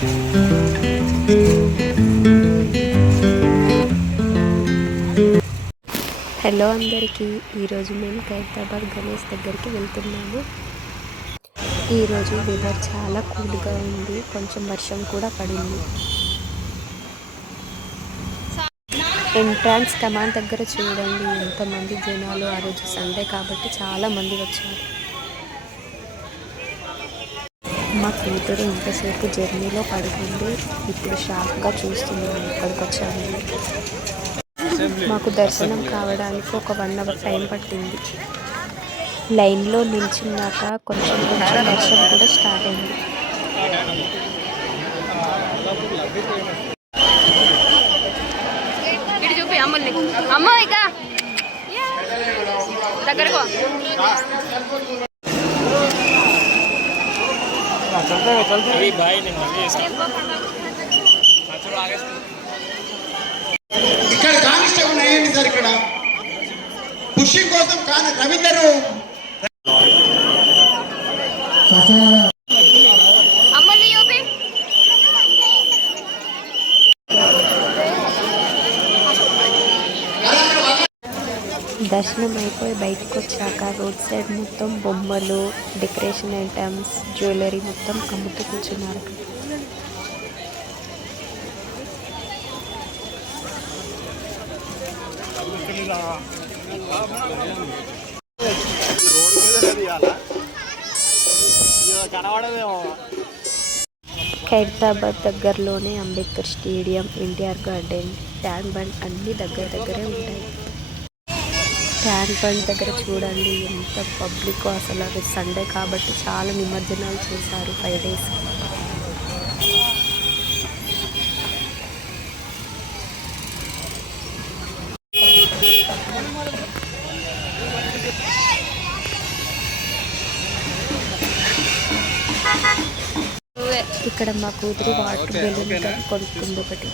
Hello అందరికీ ఈరోజు మేము ఖైరతాబాద్ గణేష్ దగ్గరికి వెళ్తున్నాము. ఈరోజు వెదర్ చాలా కూల్గా ఉంది కొంచెం వర్షం కూడా పడింది. ఎంట్రాన్స్ కమాండ్ దగ్గర చూడండి ఎంతమంది జనాలు ఆ రోజు సండే కాబట్టి చాలామంది వచ్చారు. మా కూతురు ఇంతసేపు జర్నీలో పడుకుంది. ఇప్పుడు షాక్గా చూస్తున్నాను. ఇక్కడికి వచ్చాము మాకు దర్శనం కావడానికి ఒక వన్ అవర్ టైం పట్టింది. లైన్లో నిల్చున్నాక కొంచెం కొంచెం దర్శనం కూడా స్టార్ట్ అయింది. అమ్మ ఇక. దగ్గరకు అమ్మ ఇక దగ్గరకు अभी भाई ने मजे ఇక్కడ కానిస్టేబుల్ అయ్యండి సార్ ఇక్కడ పుష్పింగ్ కోసం కాని రవీందర్ దర్శనం అయిపోయి బయటకు వచ్చాక రోడ్ సైడ్ మొత్తం బొమ్మలు డెకరేషన్ ఐటమ్స్ జ్యువెలరీ మొత్తం అమ్ముతూ కూర్చున్నారు. ఖైరతాబాద్ దగ్గరలోనే Ambedkar stadium NTR garden tank Bund అన్నీ దగ్గర దగ్గరే ఉంటాయి. ట్యాంక్ బండ్ దగ్గర చూడండి ఎంత పబ్లిక్ అసలు అది సండే కాబట్టి చాలా నిమజ్జనాలు చేశారు ఫైవ్ డేస్. ఇక్కడ మా కూతురు వాటర్ బెలూన్ కొనుక్కుంది ఒకటి.